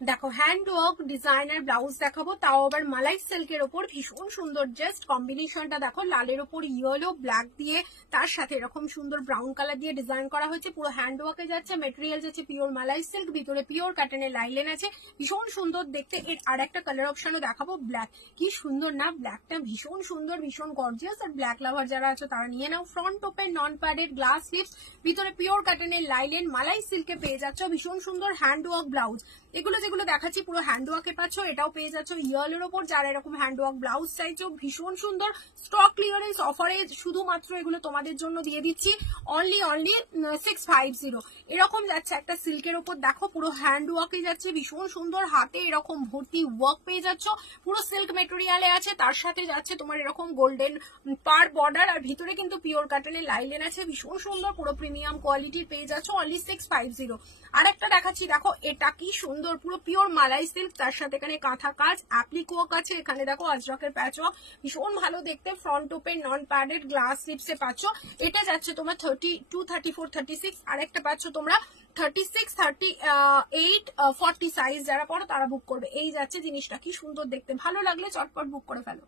দেখো hand work designer blouse দেখাবো, তাও আবার মালাই সিল্কের ওপর ভীষণ সুন্দর। জাস্ট কম্বিনেশনটা দেখো, লালের ওপর ইয়েলো ব্ল্যাক দিয়ে তার সাথে এরকম সুন্দর ব্রাউন কালার দিয়ে ডিজাইন করা হয়েছে। পুরো হ্যান্ড ওয়ার্কে যাচ্ছে, মেটেরিয়াল যাচ্ছে পিওর মালাই সিল্ক, ভিতরে পিওর কাটনের লাইলেন আছে, ভীষণ সুন্দর দেখতে। এর আর একটা কালার অপশনও দেখাবো, ব্ল্যাক। কি সুন্দর না, ব্ল্যাকটা ভীষণ সুন্দর, ভীষণ গর্জিয়াস। আর ব্ল্যাক লাভার যারা আছে তারা নিয়ে নাও। Front open, non padded, glass sleeves, ভিতরে পিওর কাটনের লাইলেন, মালাই সিল্কে পেয়ে যাচ্ছ ভীষণ সুন্দর হ্যান্ড ওয়ার্ক ব্লাউজ। এগুলো যেগুলো দেখাচ্ছি পুরো হ্যান্ড ওয়ার্কে পাচ্ছ, এটাও পেয়ে যাচ্ছ ইয়েলোর ওপর। যারা এরকম হ্যান্ড ওয়ার্ক ব্লাউজ চাইছো ভীষণ সুন্দর, স্টক ক্লিয়ারেন্স অফারে শুধুমাত্র এগুলো তোমাদের জন্য দিয়ে দিচ্ছি অনলি 650। এরকম যাচ্ছে একটা সিল্কের ওপর, দেখো পুরো হ্যান্ড ওয়ার্কে যাচ্ছে, ভীষণ সুন্দর। হাতে এরকম ভর্তি ওয়ার্ক পেয়ে যাচ্ছ, পুরো সিল্ক মেটেরিয়ালে আছে, তার সাথে যাচ্ছে তোমার এরকম গোল্ডেন পার বর্ডার, আর ভিতরে কিন্তু পিওর কাটনের লাইলেন আছে, ভীষণ সুন্দর, পুরো প্রিমিয়াম কোয়ালিটির পেয়ে যাচ্ছ অনলি 650। আর একটা দেখাচ্ছি, দেখো এটা কি সুন্দর, পুরো পিওর মালাই সিল্ক, তার সাথে এখানে কাঁথা কাজ, অ্যাপ্লিক ওয়ার্ক আছে, এখানে দেখো আজরকের প্যাচ ওয়ার্ক, ভীষণ ভালো দেখতে। Front open, non padded, glass স্লিভসে পাচ্ছ। এটা যাচ্ছে তোমার 32, 34, 36। আর একটা পাচ্ছ তোমরা 36, 38, 40 সাইজ যারা পড়ো তারা বুক করবে। এই যাচ্ছে জিনিসটা, কি সুন্দর দেখতে, ভালো লাগলে চটপট বুক করে ফেলো।